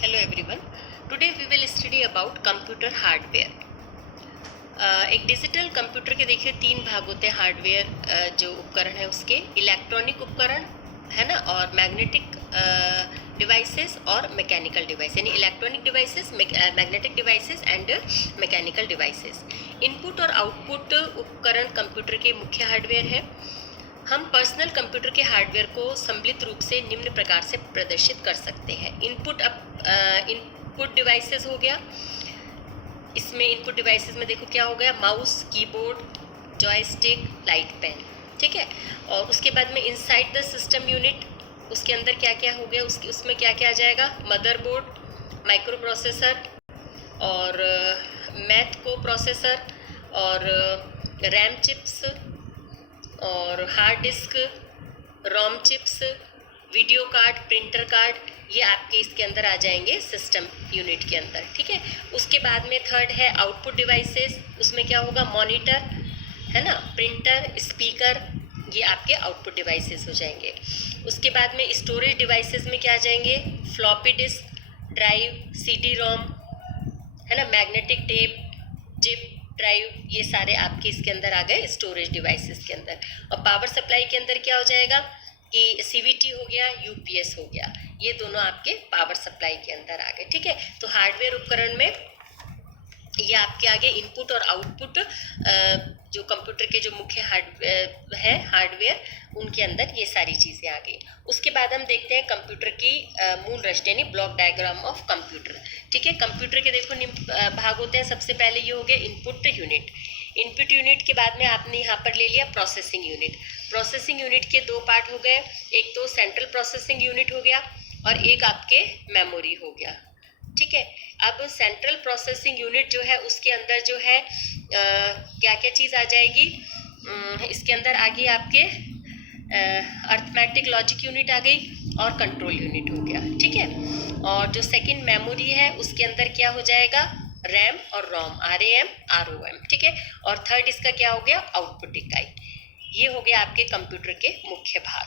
Hello everyone. Today we will study about computer hardware. एक digital computer के देखिए तीन भाग होते हैं हार्डवेयर जो उपकरण है उसके इलेक्ट्रॉनिक उपकरण है ना और मैग्नेटिक डिवाइसेस और मैकेनिकल डिवाइस यानी electronic devices magnetic devices and mechanical devices. Input और आउटपुट उपकरण कंप्यूटर के मुख्य हार्डवेयर है। हम पर्सनल कंप्यूटर के हार्डवेयर को सम्मिलित रूप से निम्न प्रकार से प्रदर्शित कर सकते हैं। इनपुट डिवाइसेस हो गया, इसमें इनपुट डिवाइसेस में देखो क्या हो गया, mouse, keyboard, joystick, light pen, ठीक है। और उसके बाद में इनसाइड द सिस्टम यूनिट, उसके अंदर क्या क्या हो गया, उसमें क्या क्या आ जाएगा, मदरबोर्ड, माइक्रो प्रोसेसर और मैथ को प्रोसेसर और रैम चिप्स और hard disk, ROM chips, video card, printer card, ये आपके इसके अंदर आ जाएंगे सिस्टम यूनिट के अंदर, ठीक है। उसके बाद में थर्ड है आउटपुट डिवाइसेस, उसमें क्या होगा, मॉनिटर है ना, प्रिंटर, स्पीकर, ये आपके आउटपुट डिवाइसेस हो जाएंगे। उसके बाद में स्टोरेज डिवाइसेस में क्या आ जाएंगे, floppy disk, drive, CD ROM है ना, मैग्नेटिक टेप, चिप ड्राइव, ये सारे आपके इसके अंदर आ गए स्टोरेज डिवाइसेस के अंदर। और पावर सप्लाई के अंदर क्या हो जाएगा कि सीवीटी हो गया, यूपीएस हो गया, ये दोनों आपके पावर सप्लाई के अंदर आ गए, ठीक है। तो हार्डवेयर उपकरण में ये आपके आगे इनपुट और आउटपुट जो कंप्यूटर के जो मुख्य हार्डवेयर उनके अंदर ये सारी चीज़ें आ गई। उसके बाद हम देखते हैं कंप्यूटर की मूल रचना यानी ब्लॉक डायग्राम ऑफ कंप्यूटर, ठीक है। कंप्यूटर के देखो भाग होते हैं। सबसे पहले ये हो गया इनपुट यूनिट। इनपुट यूनिट के बाद में आपने यहाँ पर ले लिया प्रोसेसिंग यूनिट। प्रोसेसिंग यूनिट के दो पार्ट हो गए, एक तो सेंट्रल प्रोसेसिंग यूनिट हो गया और एक आपके मेमोरी हो गया, ठीक है। अब सेंट्रल प्रोसेसिंग यूनिट जो है उसके अंदर जो है क्या क्या चीज़ आ जाएगी, इसके अंदर आ गई आपके अर्थमेटिक लॉजिक यूनिट आ गई और कंट्रोल यूनिट हो गया, ठीक है। और जो सेकंड मेमोरी है उसके अंदर क्या हो जाएगा, रैम और रोम, RAM ROM, ठीक है। और थर्ड इसका क्या हो गया, आउटपुट इकाई। ये हो गया आपके कंप्यूटर के मुख्य भाग।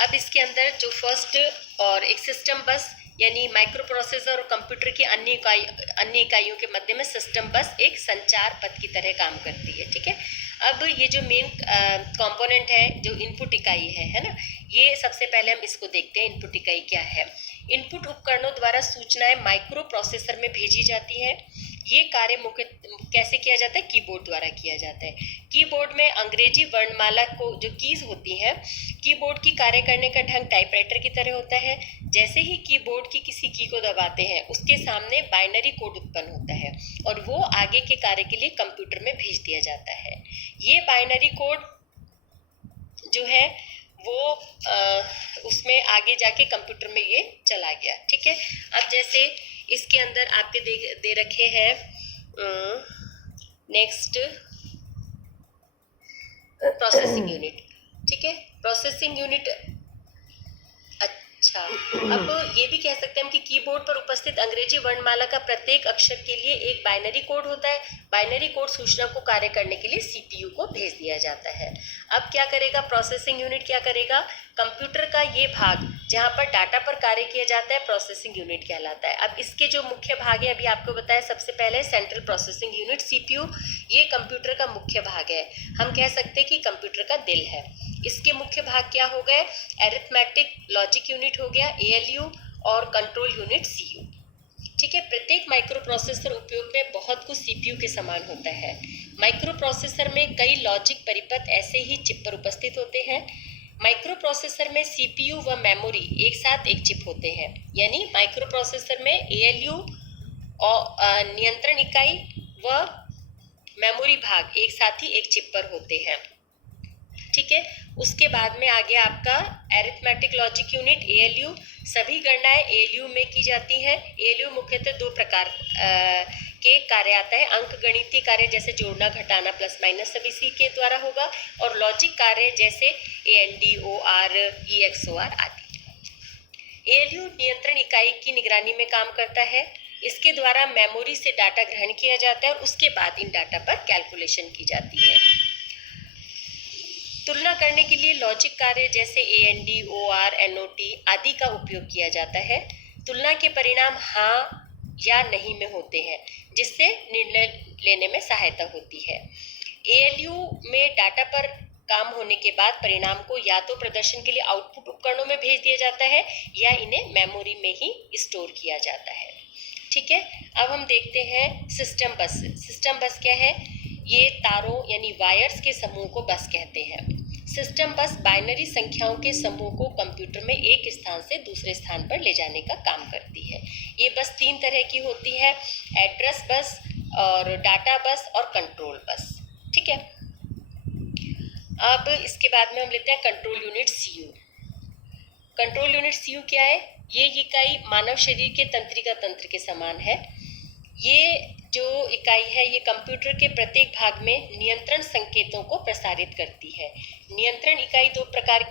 अब इसके अंदर जो फर्स्ट और एक सिस्टम बस यानी माइक्रो प्रोसेसर और कंप्यूटर की अन्य इकाइयों के मध्य में सिस्टम बस एक संचार पथ की तरह काम करती है, ठीक है। अब ये जो मेन कंपोनेंट है जो इनपुट इकाई है ना, ये सबसे पहले हम इसको देखते हैं इनपुट इकाई क्या है। इनपुट उपकरणों द्वारा सूचनाएं माइक्रो प्रोसेसर में भेजी जाती हैं। ये कार्य मुख्य कैसे किया जाता है, कीबोर्ड द्वारा किया जाता है। कीबोर्ड में अंग्रेजी वर्णमाला को जो कीज होती हैं, कीबोर्ड की कार्य करने का ढंग टाइपराइटर की तरह होता है। जैसे ही कीबोर्ड की किसी की को दबाते हैं उसके सामने बाइनरी कोड उत्पन्न होता है और वो आगे के कार्य के लिए कंप्यूटर में भेज दिया जाता है। ये बाइनरी कोड जो है वो उसमें आगे जाके कंप्यूटर में ये चला गया, ठीक है। अब जैसे इसके अंदर आपके दे रखे हैं नेक्स्ट प्रोसेसिंग यूनिट, ठीक है। प्रोसेसिंग यूनिट, अच्छा, अब ये भी कह सकते हैं हम कि कीबोर्ड पर उपस्थित अंग्रेजी वर्णमाला का प्रत्येक अक्षर के लिए एक बाइनरी कोड होता है। बाइनरी कोड सूचना को कार्य करने के लिए सीपीयू को भेज दिया जाता है। अब क्या करेगा प्रोसेसिंग यूनिट, क्या करेगा, कंप्यूटर का ये भाग जहाँ पर डाटा पर कार्य किया जाता है प्रोसेसिंग यूनिट कहलाता है। अब इसके जो मुख्य भाग है अभी आपको बताया, सबसे पहले सेंट्रल प्रोसेसिंग यूनिट सीपीयू, ये कंप्यूटर का मुख्य भाग है, हम कह सकते हैं कि कंप्यूटर का दिल है। इसके मुख्य भाग क्या हो गए, अरिथमेटिक लॉजिक यूनिट हो गया ALU और कंट्रोल यूनिट CU, ठीक है। प्रत्येक माइक्रो प्रोसेसर उपयोग में बहुत कुछ CPU के समान होता है। माइक्रो प्रोसेसर में कई लॉजिक परिपथ ऐसे ही चिप पर उपस्थित होते हैं। माइक्रो प्रोसेसर में CPU व मेमोरी एक साथ एक चिप होते हैं, यानी माइक्रो प्रोसेसर में ALU और नियंत्रण इकाई व मेमोरी भाग एक साथ ही एक चिप पर होते हैं, ठीक है। उसके बाद में आ गया आपका अरिथमेटिक लॉजिक यूनिट ALU। सभी गणनाएं ALU में की जाती हैं। ALU मुख्यतः दो प्रकार के कार्य आता है, अंक गणितीय कार्य जैसे जोड़ना, घटाना, प्लस माइनस, सब इसी के द्वारा होगा, और लॉजिक कार्य जैसे AND, OR, EXOR आदि। ALU नियंत्रण इकाई की निगरानी में काम करता है। इसके द्वारा मेमोरी से डाटा ग्रहण किया जाता है और उसके बाद इन डाटा पर कैलकुलेशन की जाती है। तुलना करने के लिए लॉजिक कार्य जैसे AND, OR, NOT आदि का उपयोग किया जाता है। तुलना के परिणाम हाँ या नहीं में होते हैं, जिससे निर्णय लेने में सहायता होती है। एएलयू में डाटा पर काम होने के बाद परिणाम को या तो प्रदर्शन के लिए आउटपुट उपकरणों में भेज दिया जाता है या इन्हें मेमोरी में ही स्टोर किया जाता है। ठीक है, अब हम देखते हैं सिस्टम बस। सिस्टम बस क्या है? ये तारों यानी वायर्स के समूह को बस कहते हैं। सिस्टम बस बाइनरी संख्याओं के समूह को कंप्यूटर में एक स्थान से दूसरे स्थान पर ले जाने का काम करती है। ये बस 3 तरह की होती है, एड्रेस बस और डाटा बस और कंट्रोल बस। ठीक है, अब इसके बाद में हम लेते हैं control unit CU. Control unit CU क्या है? ये इकाई मानव शरीर के तंत्रिका तंत्र के समान है। ये जो इकाई है ये कंप्यूटर के प्रत्येक भाग में नियंत्रण संकेतों को प्रसारित करती है। नियंत्रण इकाई 2 प्रकार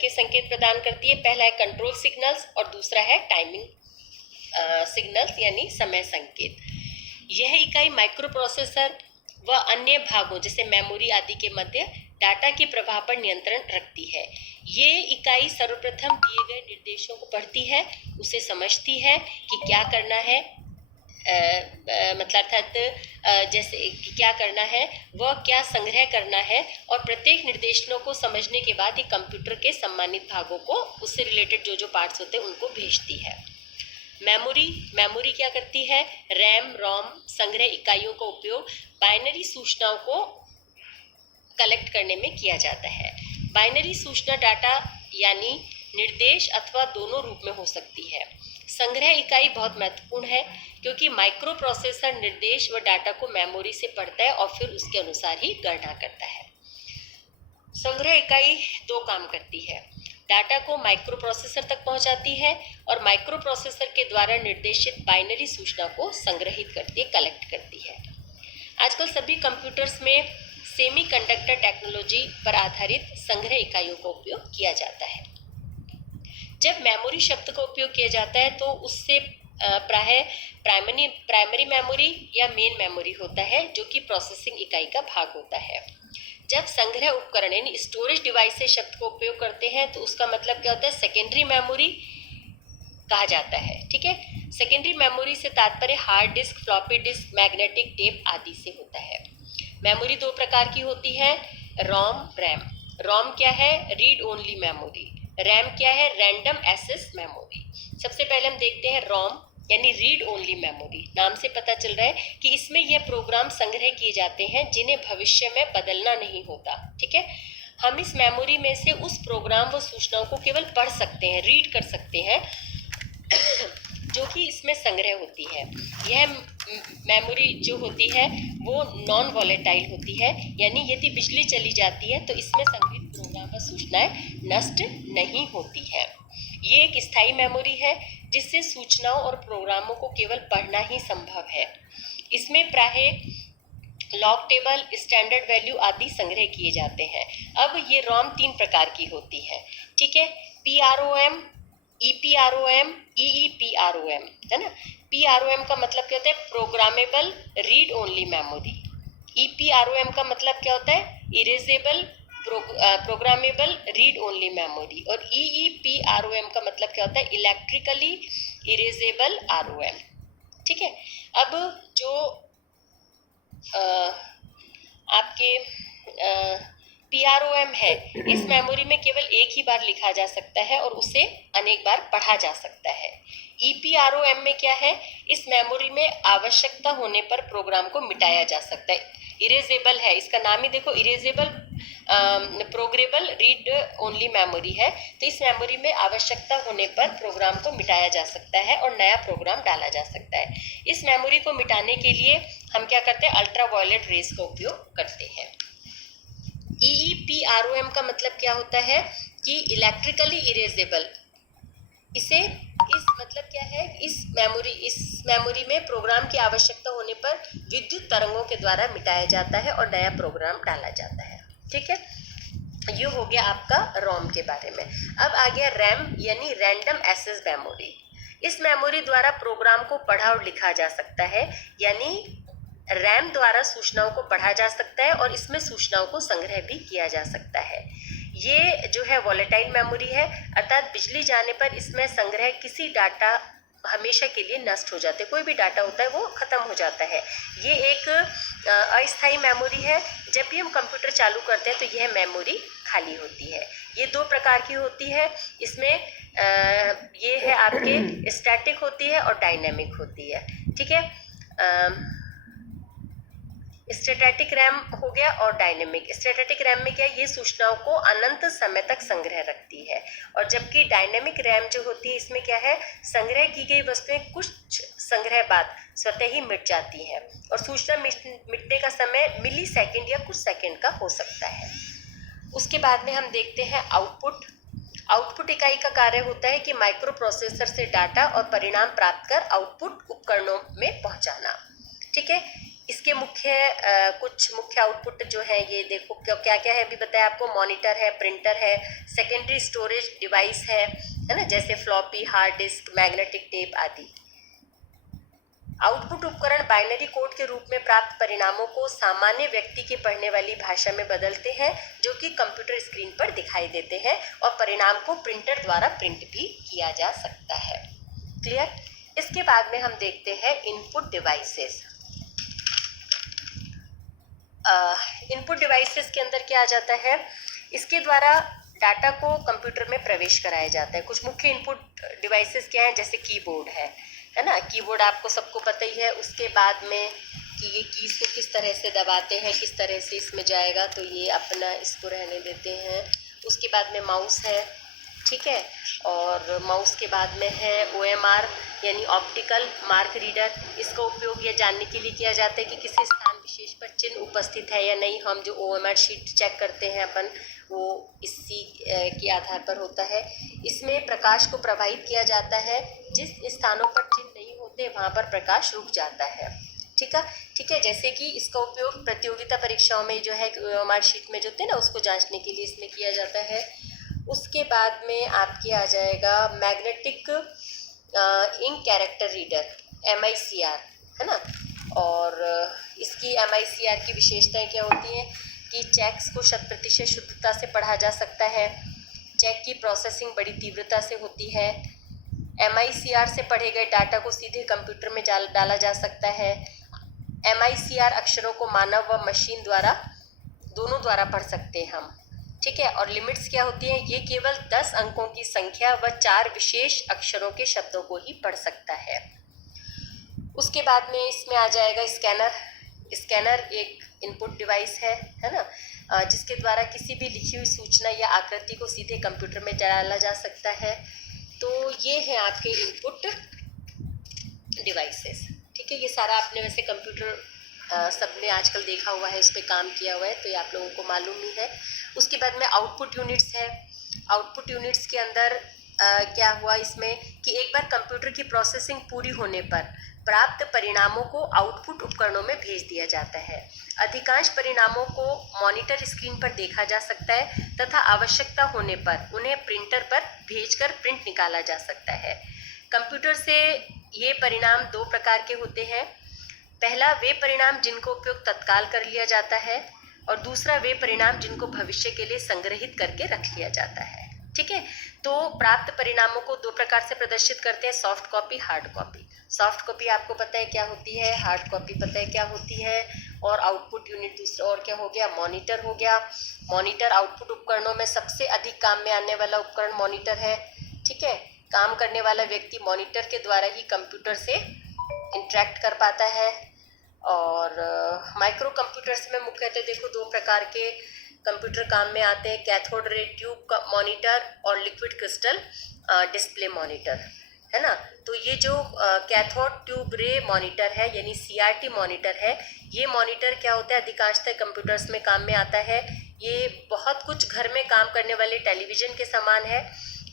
के संकेत प्रदान करती है। पहला है कंट्रोल सिग्नल्स और दूसरा है टाइमिंग सिग्नल्स यानी समय संकेत। यह इकाई माइक्रो प्रोसेसर व अन्य भागों जैसे मेमोरी आदि के मध्य डाटा के प्रवाह पर नियंत्रण रखती है। ये इकाई सर्वप्रथम दिए गए निर्देशों को पढ़ती है, उसे समझती है कि क्या करना है, मतलब अर्थात जैसे क्या करना है, वह क्या संग्रह करना है, और प्रत्येक निर्देशों को समझने के बाद ही कंप्यूटर के सम्मानित भागों को उससे रिलेटेड जो पार्ट्स होते हैं उनको भेजती है। मेमोरी क्या करती है? रैम रोम संग्रह इकाइयों का उपयोग बाइनरी सूचनाओं को कलेक्ट करने में किया जाता है। बाइनरी सूचना डाटा यानी निर्देश अथवा दोनों रूप में हो सकती है। संग्रह इकाई बहुत महत्वपूर्ण है क्योंकि माइक्रो प्रोसेसर निर्देश व डाटा को मेमोरी से पढ़ता है और फिर उसके अनुसार ही गणना करता है। संग्रह इकाई 2 काम करती है। डाटा को माइक्रो प्रोसेसर तक पहुंचाती है और माइक्रो प्रोसेसर के द्वारा निर्देशित बाइनरी सूचना को संग्रहित करती है, कलेक्ट करती है। आजकल सभी कंप्यूटर्स में सेमीकंडक्टर टेक्नोलॉजी पर आधारित संग्रह इकाइयों का उपयोग किया जाता है। जब मेमोरी शब्द का उपयोग किया जाता है तो उससे प्रायः प्राइमरी मेमोरी या मेन मेमोरी होता है जो कि प्रोसेसिंग इकाई का भाग होता है। जब संग्रह उपकरण यानी स्टोरेज डिवाइसेस शब्द का उपयोग करते हैं तो उसका मतलब क्या होता है? सेकेंडरी मेमोरी कहा जाता है। ठीक है, सेकेंडरी मेमोरी से तात्पर्य hard disk, floppy disk, magnetic tape आदि से होता है। मेमोरी 2 प्रकार की होती है, रोम रैम। रोम क्या है? Read only memory. रैम क्या है? Random access memory. सबसे पहले हम देखते हैं रोम यानी रीड ओनली मेमोरी। नाम से पता चल रहा है कि इसमें यह प्रोग्राम संग्रह किए जाते हैं जिन्हें भविष्य में बदलना नहीं होता। ठीक है, हम इस मेमोरी में से उस प्रोग्राम व सूचनाओं को केवल पढ़ सकते हैं, रीड कर सकते हैं जो कि इसमें संग्रह होती है। यह मेमोरी जो होती है वो नॉन वॉलेटाइल होती है, यानी यदि बिजली चली जाती है तो इसमें संग्रहित प्रोग्राम व सूचनाएं नष्ट नहीं होती है। ये एक स्थायी मेमोरी है जिससे सूचनाओं और प्रोग्रामों को केवल पढ़ना ही संभव है। इसमें प्रायः लॉग टेबल, स्टैंडर्ड वैल्यू आदि संग्रह किए जाते हैं। अब ये रोम 3 प्रकार की होती है। ठीक है, PROM, EPROM, EEPROM, है ना। PROM का मतलब क्या होता है? Programmable read only memory. EPROM का मतलब क्या होता है? Erasable programmable read only memory. और EEPROM का मतलब क्या होता है? Electrically erasable ROM। ठीक है, अब जो आपके PROM है, इस मेमोरी में केवल एक ही बार लिखा जा सकता है और उसे अनेक बार पढ़ा जा सकता है। EPROM में क्या है? इस मेमोरी में आवश्यकता होने पर प्रोग्राम को मिटाया जा सकता है। इरेजेबल है, इसका नाम ही देखो, इरेजेबल प्रोग्रेबल रीड ओनली मेमोरी है। तो इस मेमोरी में आवश्यकता होने पर प्रोग्राम को मिटाया जा सकता है और नया प्रोग्राम डाला जा सकता है। इस मेमोरी को मिटाने के लिए हम क्या करते हैं? अल्ट्रावायलेट रेज का उपयोग करते हैं। EEPROM का मतलब क्या होता है कि इलेक्ट्रिकली इरेजेबल। इस मतलब क्या है? इस मेमोरी में प्रोग्राम की आवश्यकता होने पर विद्युत तरंगों के द्वारा मिटाया जाता है और नया प्रोग्राम डाला जाता है। ठीक है, ये हो गया आपका रोम के बारे में। अब आ गया रैम यानी रैंडम एक्सेस मेमोरी। इस मेमोरी द्वारा प्रोग्राम को पढ़ा और लिखा जा सकता है, यानी रैम द्वारा सूचनाओं को पढ़ा जा सकता है और इसमें सूचनाओं को संग्रह भी किया जा सकता है। ये जो है वॉलेटाइल मेमोरी है, अर्थात बिजली जाने पर इसमें संग्रह किसी डाटा हमेशा के लिए नष्ट हो जाते हैं, कोई भी डाटा होता है वो ख़त्म हो जाता है। ये एक अस्थायी मेमोरी है। जब भी हम कंप्यूटर चालू करते हैं तो यह मेमोरी खाली होती है। ये दो प्रकार की होती है। इसमें ये है आपके स्टैटिक होती है और डायनेमिक होती है। ठीक है, स्टैटिक रैम हो गया और डायनेमिक। स्टैटिक रैम में क्या है, ये सूचनाओं को अनंत समय तक संग्रह रखती है, और जबकि डायनेमिक रैम जो होती है इसमें क्या है, संग्रह की गई वस्तुएं कुछ संग्रह बाद स्वतः ही मिट जाती हैं और सूचना मिटने का समय मिली सेकेंड या कुछ सेकेंड का हो सकता है। उसके बाद में हम देखते हैं आउटपुट। आउटपुट इकाई का कार्य होता है कि माइक्रो प्रोसेसर से डाटा और परिणाम प्राप्त कर आउटपुट उपकरणों में पहुंचाना। ठीक है, इसके कुछ मुख्य आउटपुट जो है ये देखो क्या क्या है, अभी बताया आपको। मॉनिटर है, प्रिंटर है, सेकेंडरी स्टोरेज डिवाइस है ना, जैसे floppy, hard disk, magnetic tape आदि। आउटपुट उपकरण बाइनरी कोड के रूप में प्राप्त परिणामों को सामान्य व्यक्ति की पढ़ने वाली भाषा में बदलते हैं, जो कि कंप्यूटर स्क्रीन पर दिखाई देते हैं, और परिणाम को प्रिंटर द्वारा प्रिंट भी किया जा सकता है। क्लियर। इसके बाद में हम देखते हैं इनपुट डिवाइसेस। इनपुट डिवाइसेस के अंदर क्या आ जाता है, इसके द्वारा डाटा को कंप्यूटर में प्रवेश कराया जाता है। कुछ मुख्य इनपुट डिवाइसेस क्या हैं, जैसे कीबोर्ड है ना, कीबोर्ड आपको सबको पता ही है। उसके बाद में कि ये कीज को किस तरह से दबाते हैं, किस तरह से इसमें जाएगा, तो ये अपना इसको रहने देते हैं। उसके बाद में माउस है, ठीक है, और माउस के बाद में है OMR यानी ऑप्टिकल मार्क रीडर। इसका उपयोग यह जानने के लिए किया जाता है कि किसी स्थान विशेष पर चिन्ह उपस्थित है या नहीं। हम जो OMR शीट चेक करते हैं अपन, वो इसी के आधार पर होता है। इसमें प्रकाश को प्रवाहित किया जाता है, जिस स्थानों पर चिन्ह नहीं होते वहाँ पर प्रकाश रुक जाता है। ठीक है, जैसे कि इसका उपयोग प्रतियोगिता परीक्षाओं में जो है OMR शीट में जो होते हैं ना, उसको जांचने के लिए इसमें किया जाता है। उसके बाद में आपके आ जाएगा magnetic ink character reader, MICR, है ना। और इसकी MICR की विशेषताएं क्या होती हैं कि चेक्स को 100% शुद्धता से पढ़ा जा सकता है, चेक की प्रोसेसिंग बड़ी तीव्रता से होती है, MICR से पढ़े गए डाटा को सीधे कंप्यूटर में डाला जा सकता है। MICR अक्षरों को मानव व मशीन द्वारा दोनों द्वारा पढ़ सकते हैं हम। ठीक है, और लिमिट्स क्या होती हैं, ये केवल 10 अंकों की संख्या व 4 विशेष अक्षरों के शब्दों को ही पढ़ सकता है। उसके बाद में इसमें आ जाएगा स्कैनर। स्कैनर एक इनपुट डिवाइस है ना, जिसके द्वारा किसी भी लिखी हुई सूचना या आकृति को सीधे कंप्यूटर में डाला जा सकता है। तो ये है आपके इनपुट डिवाइसेस। ठीक है, ये सारा आपने वैसे कंप्यूटर सबने आजकल देखा हुआ है, उस पर काम किया हुआ है, तो ये आप लोगों को मालूम ही है। उसके बाद में आउटपुट यूनिट्स है। आउटपुट यूनिट्स के अंदर क्या हुआ इसमें कि एक बार कंप्यूटर की प्रोसेसिंग पूरी होने पर प्राप्त परिणामों को आउटपुट उपकरणों में भेज दिया जाता है। अधिकांश परिणामों को मॉनिटर स्क्रीन पर देखा जा सकता है तथा आवश्यकता होने पर उन्हें प्रिंटर पर भेजकर प्रिंट निकाला जा सकता है। कंप्यूटर से ये परिणाम दो प्रकार के होते हैं। पहला, वे परिणाम जिनको उपयोग तत्काल कर लिया जाता है, और दूसरा वे परिणाम जिनको भविष्य के लिए संग्रहित करके रख लिया जाता है। ठीक है, तो प्राप्त परिणामों को दो प्रकार से प्रदर्शित करते हैं, soft copy, hard copy. Soft copy आपको पता है क्या होती है, हार्ड कॉपी पता है क्या होती है, और आउटपुट यूनिट दूसरा और क्या हो गया, मॉनिटर हो गया। मॉनिटर आउटपुट उपकरणों में सबसे अधिक काम में आने वाला उपकरण मॉनिटर है। ठीक है, काम करने वाला व्यक्ति मॉनिटर के द्वारा ही कंप्यूटर से इंटरेक्ट कर पाता है। और माइक्रो कंप्यूटर्स में मुख्यतः देखो दो प्रकार के कंप्यूटर काम में आते हैं, कैथोड रे ट्यूब मॉनिटर और लिक्विड क्रिस्टल डिस्प्ले मॉनिटर, है ना। तो ये जो कैथोड ट्यूब रे मॉनिटर है यानी CRT मॉनिटर है, ये मॉनिटर क्या होता है, अधिकांशतः कंप्यूटर्स में काम में आता है। ये बहुत कुछ घर में काम करने वाले टेलीविज़न के समान है।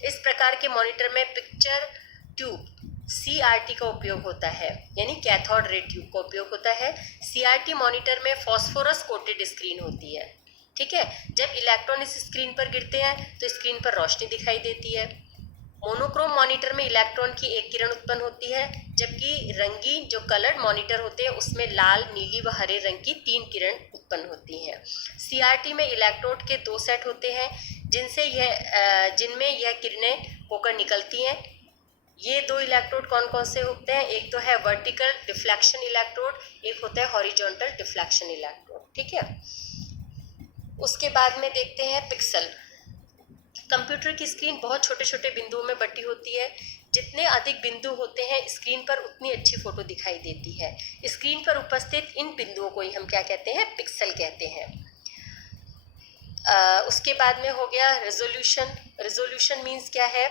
इस प्रकार के मॉनिटर में पिक्चर ट्यूब CRT का उपयोग होता है, यानी कैथोड रे ट्यूब का उपयोग होता है। CRT मॉनिटर में फॉस्फोरस कोटेड स्क्रीन होती है। ठीक है, जब इलेक्ट्रॉन इस स्क्रीन पर गिरते हैं तो स्क्रीन पर रोशनी दिखाई देती है। मोनोक्रोम मॉनिटर में इलेक्ट्रॉन की एक किरण उत्पन्न होती है, जबकि रंगीन जो कलर्ड मॉनिटर होते हैं उसमें लाल, नीली व हरे रंग की 3 किरण उत्पन्न होती हैं। CRT में इलेक्ट्रोड के 2 सेट होते हैं, जिनमें यह किरणें होकर निकलती हैं। ये दो इलेक्ट्रोड कौन कौन से होते हैं? एक तो है वर्टिकल डिफ्लेक्शन इलेक्ट्रोड, एक होता है हॉरिजॉन्टल डिफ्लेक्शन इलेक्ट्रोड। ठीक है, उसके बाद में देखते हैं पिक्सल। कंप्यूटर की स्क्रीन बहुत छोटे छोटे बिंदुओं में बटी होती है। जितने अधिक बिंदु होते हैं स्क्रीन पर उतनी अच्छी फोटो दिखाई देती है। स्क्रीन पर उपस्थित इन बिंदुओं को ही हम क्या कहते हैं? पिक्सल कहते हैं। उसके बाद में हो गया रेजोल्यूशन। रेजोल्यूशन मीन्स क्या है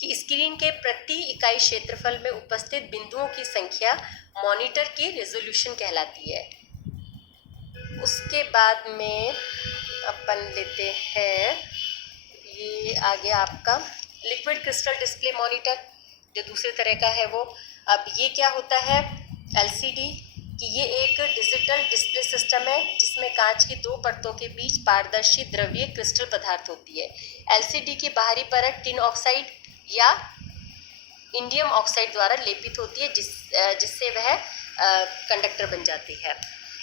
कि स्क्रीन के प्रति इकाई क्षेत्रफल में उपस्थित बिंदुओं की संख्या मॉनिटर की रेजोल्यूशन कहलाती है। उसके बाद में अपन लेते हैं, ये आ गया आपका लिक्विड क्रिस्टल डिस्प्ले मॉनिटर, जो दूसरे तरह का है वो। अब ये क्या होता है? एलसीडी, कि ये एक डिजिटल डिस्प्ले सिस्टम है जिसमें कांच की दो परतों के बीच पारदर्शी द्रव्य क्रिस्टल पदार्थ होती है। एलसीडी की बाहरी परत टिन ऑक्साइड या इंडियम ऑक्साइड द्वारा लेपित होती है, जिससे वह कंडक्टर बन जाती है।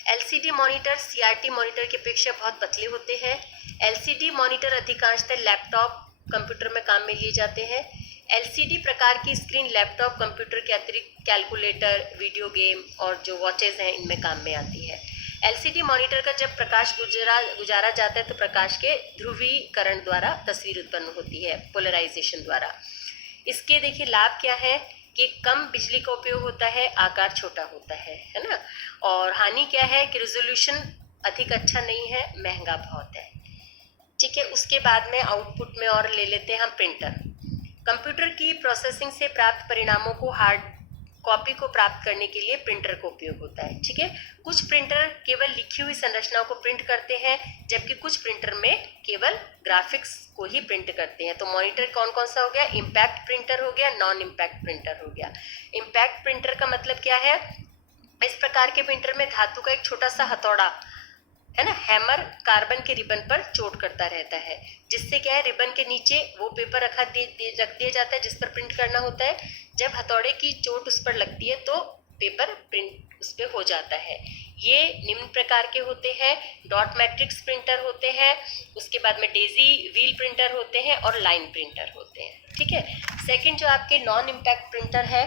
एलसीडी मॉनिटर सीआरटी मॉनिटर की अपेक्षा बहुत पतले होते हैं। एलसीडी मॉनिटर अधिकांशतः लैपटॉप कंप्यूटर में काम में लिए जाते हैं। एलसीडी प्रकार की स्क्रीन लैपटॉप कंप्यूटर के अतिरिक्त कैलकुलेटर, वीडियो गेम और जो वॉचेज हैं इनमें काम में आती है। एलसीडी मॉनिटर का जब प्रकाश गुजारा जाता है तो प्रकाश के ध्रुवीकरण द्वारा तस्वीर उत्पन्न होती है, पोलराइजेशन द्वारा। इसके देखिए लाभ क्या है कि कम बिजली का उपयोग होता है, आकार छोटा होता है ना। और हानि क्या है कि रेजोल्यूशन अधिक अच्छा नहीं है, महंगा बहुत है। ठीक है, उसके बाद में आउटपुट में और ले लेते हैं हम प्रिंटर। कंप्यूटर की प्रोसेसिंग से प्राप्त परिणामों को हार्ड कॉपी को प्राप्त करने के लिए प्रिंटर का उपयोग होता है। ठीक है, कुछ प्रिंटर केवल लिखी हुई संरचनाओं को प्रिंट करते हैं, जबकि कुछ प्रिंटर में केवल ग्राफिक्स को ही प्रिंट करते हैं। तो मॉनिटर कौन कौन सा हो गया? इम्पैक्ट प्रिंटर हो गया, नॉन इम्पैक्ट प्रिंटर हो गया। इम्पैक्ट प्रिंटर का मतलब क्या है? इस प्रकार के प्रिंटर में धातु का एक छोटा सा हथौड़ा है ना, हैमर कार्बन के रिबन पर चोट करता रहता है, जिससे क्या है रिबन के नीचे वो पेपर रख दिया जाता है जिस पर प्रिंट करना होता है। जब हथौड़े की चोट उस पर लगती है तो पेपर प्रिंट उस पर हो जाता है। ये निम्न प्रकार के होते हैं। डॉट मैट्रिक्स प्रिंटर होते हैं, उसके बाद में डेजी व्हील प्रिंटर होते हैं और लाइन प्रिंटर होते हैं। ठीक है, सेकंड जो आपके नॉन इम्पैक्ट प्रिंटर है,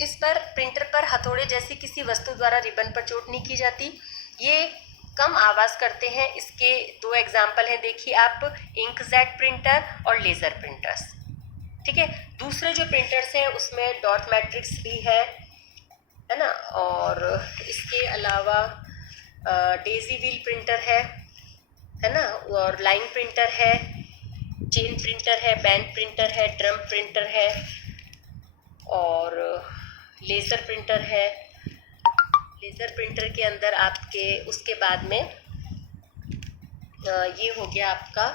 इस पर प्रिंटर पर हथौड़े जैसी किसी वस्तु द्वारा रिबन पर चोट नहीं की जाती। ये कम आवाज़ करते हैं। इसके दो एग्जाम्पल हैं, देखिए आप, इंकजेट प्रिंटर और लेज़र प्रिंटर्स। ठीक है, दूसरे जो प्रिंटर्स हैं उसमें डॉट मैट्रिक्स भी है ना, और इसके अलावा डेजी व्हील प्रिंटर है ना, और लाइन प्रिंटर है, चेन प्रिंटर है, बैंड प्रिंटर है, ड्रम प्रिंटर है और लेज़र प्रिंटर है। लेज़र प्रिंटर के अंदर आपके उसके बाद में ये हो गया आपका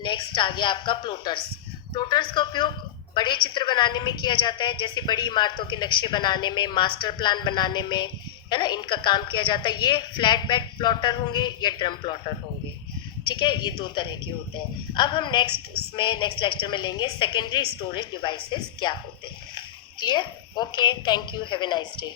नेक्स्ट आ गया आपका प्लोटर्स। प्लोटर्स का उपयोग बड़े चित्र बनाने में किया जाता है, जैसे बड़ी इमारतों के नक्शे बनाने में, मास्टर प्लान बनाने में, है ना, इनका काम किया जाता है। ये फ्लैट बेड प्लॉटर होंगे या ड्रम प्लॉटर होंगे। ठीक है, ये दो तरह के होते हैं। अब हम नेक्स्ट लेक्चर में लेंगे सेकेंडरी स्टोरेज डिवाइसेस क्या होते हैं। Clear? Okay, thank you, have a nice day.